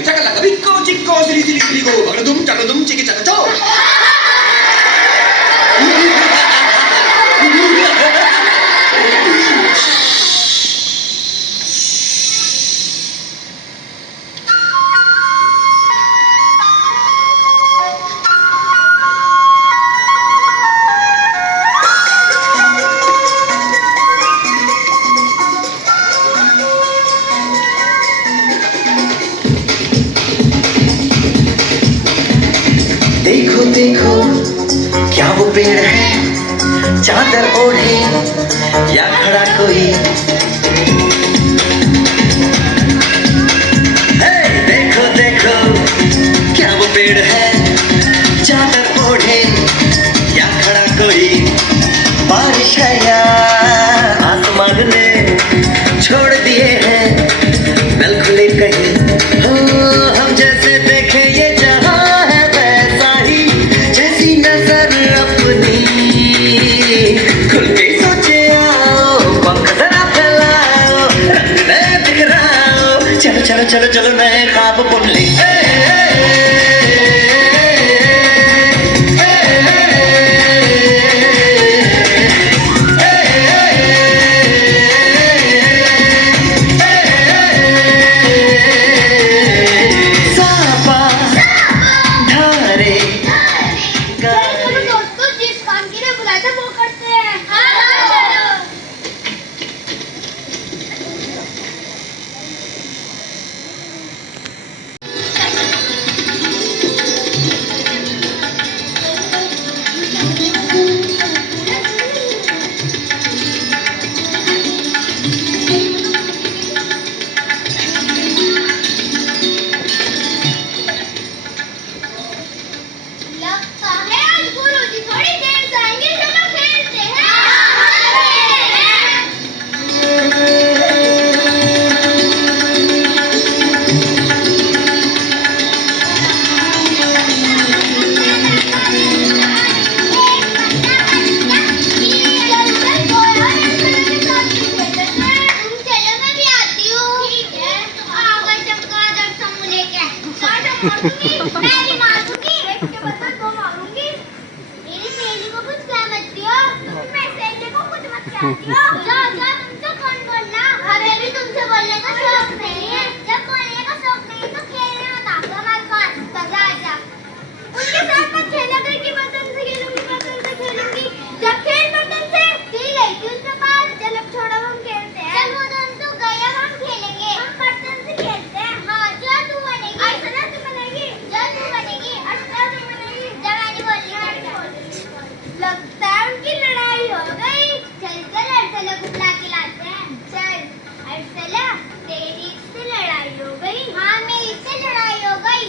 चकला बिक्को चिक्को सिली सिली सिली गो चकदुम चिकी चकचो देखो देखो क्या वो पेड़ है, चादर ओढ़े या खड़ा कोई। हे देखो देखो क्या वो पेड़ है, चादर ओढ़े या खड़ा कोई। बारिश है या आसमान ने छोड़ दिए हैं नल खुले कहीं। हो हम जैसे देखें ये खुल के सोचे आओ, पंख जरा फैलाओ, रंग में बिखराओ। चलो चलो चलो चलो नए ख्वाब बुन ले। मैं भी मारूंगी, इसके बदले को मारूंगी। मेरी सहेली को कुछ क्या मत दियो, मैं सहेली को कुछ मत कहती हो। जाओ जाओ, तुमसे कौन बोलना? हमें भी तुमसे बोलने का शौक नहीं है। जब बोलने का शौक नहीं तो खेलने मत आओ हमारे पास, मजा आ जा। उनके साथ मत खेला कर कि बर्तन से खेलूंगी, बर्तन से खेलूंगी। जब खेल बर्तन से दी गई थी उसके पास, चलो छोड़ो हम खेलते हैं। चल वो दोनों तो गए, हम खेलेंगे, हम बर्तन से खेलते हैं। हाँ जो तू बनेगी, अर्चना तू बनेगी, जो तू बनेगी, अर्चना तू बनेगी, जवानी बोली। लगता है उनकी लड़ाई हो गई। चल चल अर्चना को बुला के लाते हैं। चल अर्चना, तेरी से लड़ाई हो गई। हाँ मेरी से लड़ाई हो गई।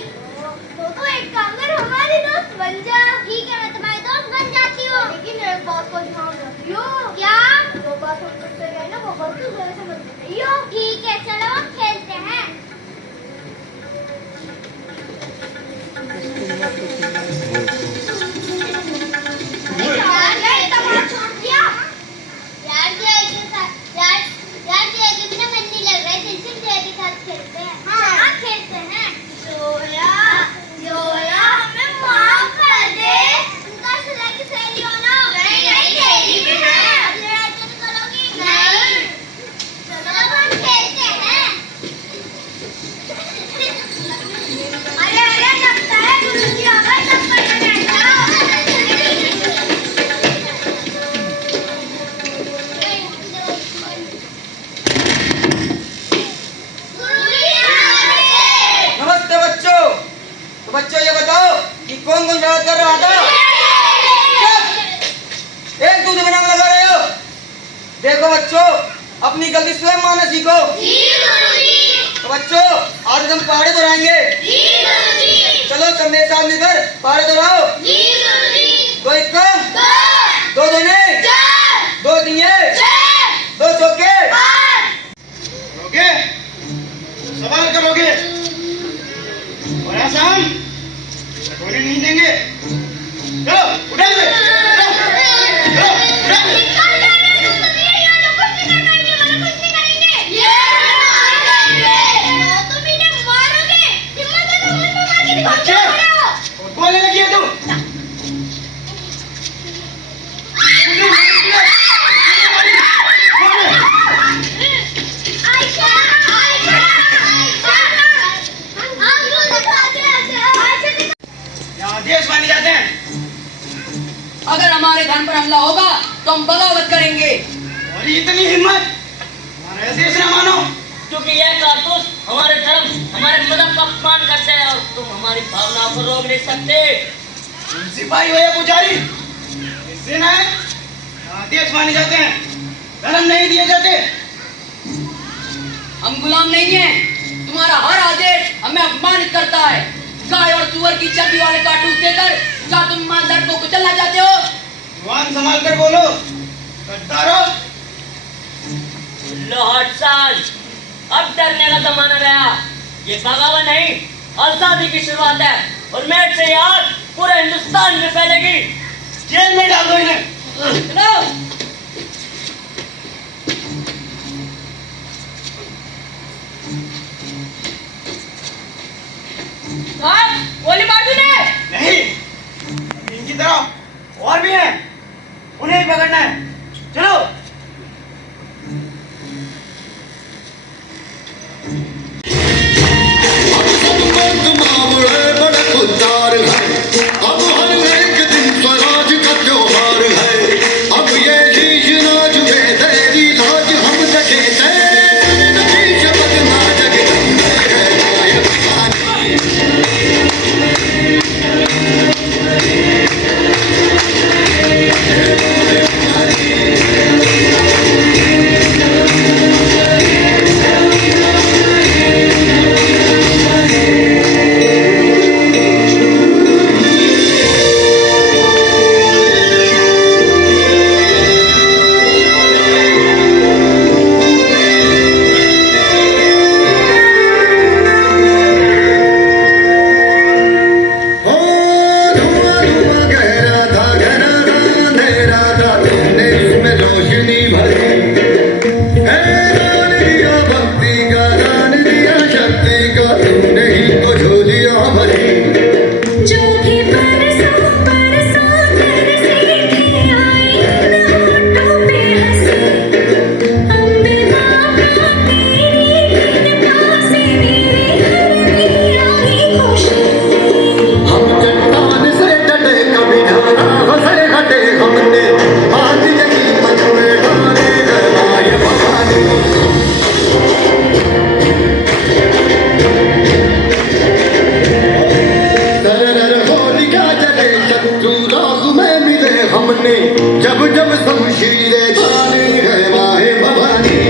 तो एक काम कर, हमारी दोस्त बन जा। ठीक है, मैं तुम्हारी दोस्त बन जाती हूँ, लेकिन एक बात को ध्यान रखियो। क्या? वो बात हम तुमसे कहना, वो बात तू जरा समझ रहियो। ठीक है, चलो अब खेलते हैं। बच्चों ये बताओ कि कौन कौन शरारत कर रहा था? एक दूसरे में नाम लगा रहे हो। देखो बच्चों, अपनी गलती स्वयं मानना सीखो। तो बच्चों आज हम पहाड़े दोहराएंगे। चलो सब मेरे साथ मिलकर पहाड़े दोहराओ। दो एकम, दो दूने, दो दिए, दो चौके। करोगे? सवाल करोगे और आसान कटोरी नहीं देंगे। चलो उठा ले। अगर हमारे धन पर हमला होगा तो हम बगावत करेंगे। और इतनी हिम्मत हमारे देश न मानो, क्योंकि यह कारतूस हमारे धर्म, हमारे मजहब का अपमान करते हैं और तुम हमारी भावनाओं को रोक नहीं सकते। तुम सिपाही हो या पुजारी, इससे न आदेश माने जाते हैं, धर्म नहीं दिए जाते। हम गुलाम नहीं हैं, तुम्हारा हर आदेश हमें अपमानित करता है। गाय और सुअर की चर्बी वाले कार्टून देकर क्या तुम ईमानदार को कुचलना चाहते हो? जुबान संभाल कर बोलो गद्दारो। लो हटसान, अब डरने का जमाना गया। ये बगावत नहीं, आजादी की शुरुआत है और मेट से याद पूरे हिंदुस्तान में फैलेगी। जेल में डाल दो इन्हें। चलो। गोली मार दूं ने? नहीं, इनकी तरह और भी हैं, उन्हें ही पकड़ना है। चलो। जब जब शमशीरें चली है माहे भवानी।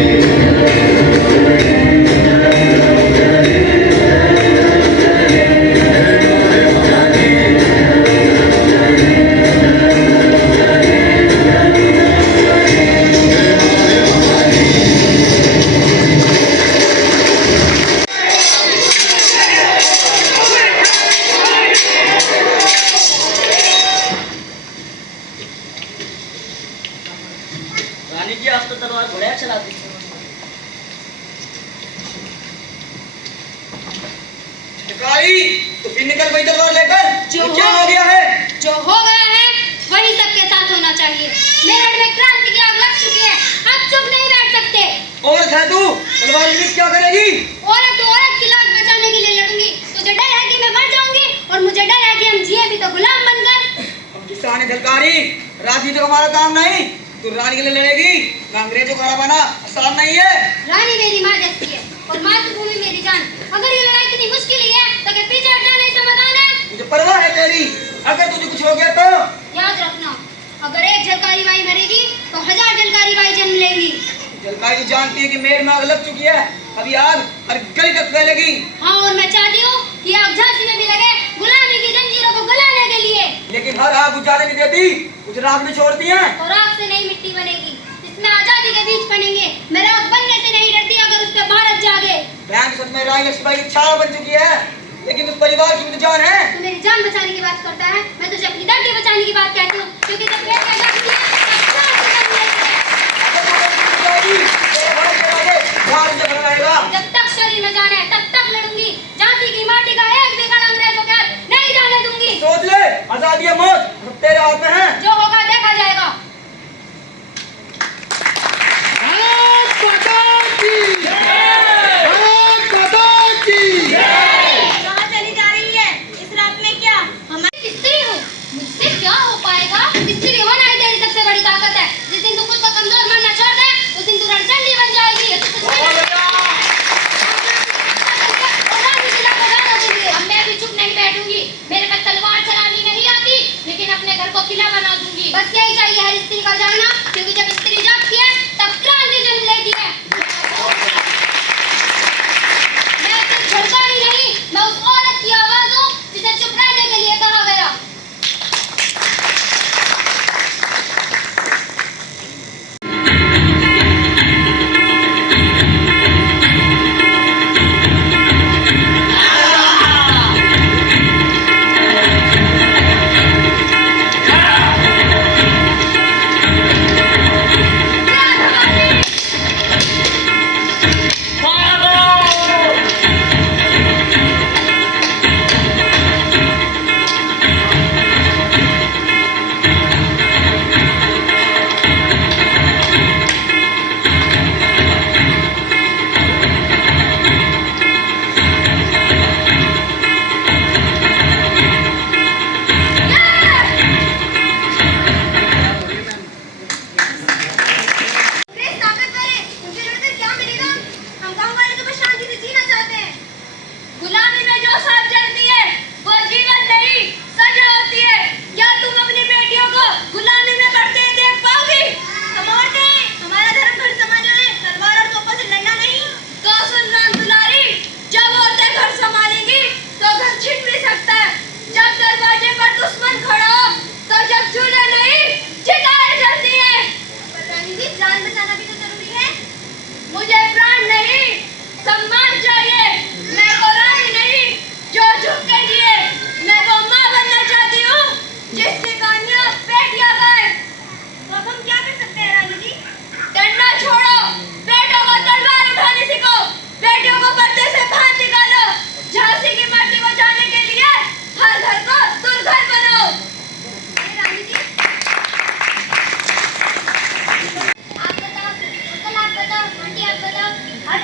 रानी जी, आप तो तलवार बढ़िया चलाती हैं। भिखारी, तू फिर निकल गई तलवार लेकर। जो क्या हो गया है? जो हो गया है वही सबके साथ होना चाहिए। मेरठ में क्रांति की आग लग चुकी है, अब चुप नहीं बैठ सकते। औरत है तू, तलवार लेकर क्या करेगी? औरत तो औरत की लाज बचाने के लिए लड़ूंगी। तुझे डर है कि मैं मर जाऊंगी, और मुझे डर है कि हम जिए भी तो गुलाम बनकर। हम किसान है धिक्कारी, राजनीति का हमारा काम नहीं। तू रानी के लिए लड़ेगी, अंग्रेजों का बना आसान नहीं है। रानी मेरी माँ जैसी है और मातृभूमि मेरी जान। अगर ये लड़ाई इतनी मुश्किल ही है तो क्या पीछे हटना ही समाधान है? मुझे परवाह है तेरी, अगर तुझे कुछ हो गया तो? याद रखना, अगर एक झलकारी बाई मरेगी तो 1000 झलकारी बाई जन्म लेंगी। जलकारी जानती है कि मेरे में आग लग चुकी है, अभी आग हर गली तक फैलेगी। हाँ, और मैं चाहती हूँ कि आग झांसी में भी लगे, गुलामी की जंजीरों को गलाने के लिए। लेकिन हर आग बुझाने नहीं देती, कुछ राख में छोड़ती हैं। और आग से नई मिट्टी बनेगी, इसमें आजादी के बीज बनेंगे। मैं राख बनने से नहीं डरती अगर उस पे भारत जागे। बहन के साथ में रानी लक्ष्मीबाई की छाया बन चुकी है, लेकिन उस परिवार की भी तो जान है। तू मेरी जान बचाने की बात करता है, मैं तुझे अपनी धरती बचाने की बात कहती हूँ, क्योंकि जब पेट में जाती है तब सांस निकलती है। जब तक शरीर में जान है तब तक लड़ूंगी। झांसी की माटी का एक भी कण अंग्रेजों के हाथ नहीं जाने दूंगी। सोच ले, आजादी या मौत सब तेरे हाथ में है। जो होगा देखा जाएगा। कहाँ चली जा रही है इस रात में? क्या हमारी स्त्री हूँ, मुझसे क्या हो पाएगा? इससे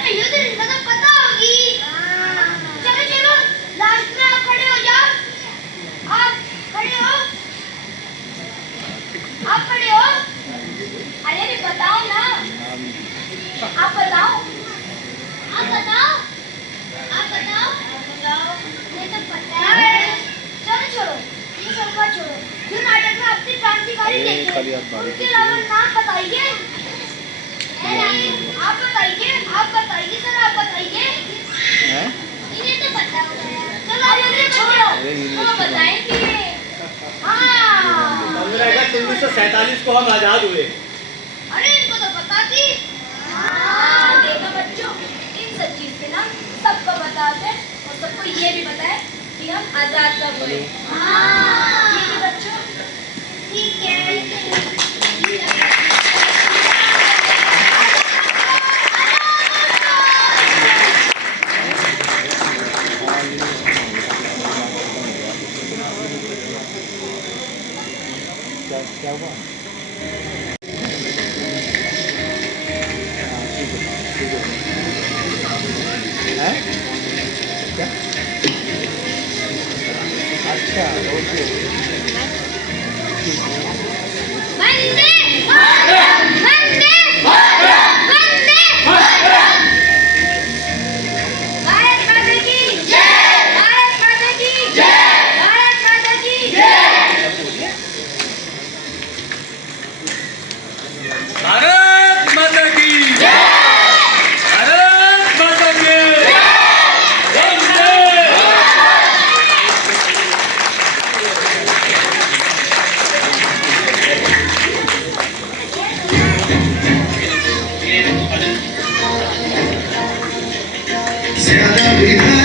अरे ये तो इनका तो पता होगी। चलो चलो लास्ट में आप खड़े हो जाओ। आप खड़े हो। आप खड़े हो। अरे अरे बताओ ना। आप बताओ। आप बताओ। आप बताओ। ये तो पता है। चलो छोड़ो ये सब बात छोड़ो। जो नाटक में अपनी क्रांतिकारी देखे उनके अलावा नाम बताइए। आप बताइए सर आप बताइए। इन्हें तो पता होगा यार। चलो अरे छोड़ो वो बताएंगे। हाँ 15 अगस्त 1947 को हम आजाद हुए। अरे इनको तो पता थी। हाँ देखा बच्चों इन सब चीज से ना सबको बताते हैं और सबको ये भी पता है कि हम आजाद कब हुए। हाँ ठीक है बच्चों ठीक है। क्या हुआ? हैं? क्या? अच्छा ओके। वंदे मातरम वंदे मातरम वंदे मातरम। भारत माता की जय। भारत माता की जय। भारत माता की जय। भारत माता की जय। भारत माता की ज्यादा भी